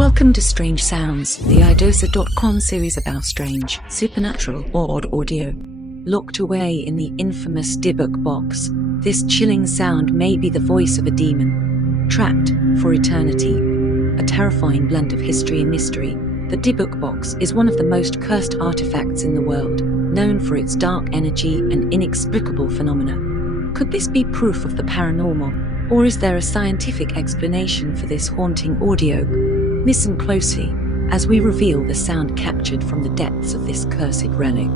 Welcome to Strange Sounds, the iDoser.com series about strange, supernatural, or odd audio. Locked away in the infamous Dybbuk Box, this chilling sound may be the voice of a demon, trapped for eternity. A terrifying blend of history and mystery, the Dybbuk Box is one of the most cursed artifacts in the world, known for its dark energy and inexplicable phenomena. Could this be proof of the paranormal, or is there a scientific explanation for this haunting audio? Listen closely as we reveal the sound captured from the depths of this cursed relic.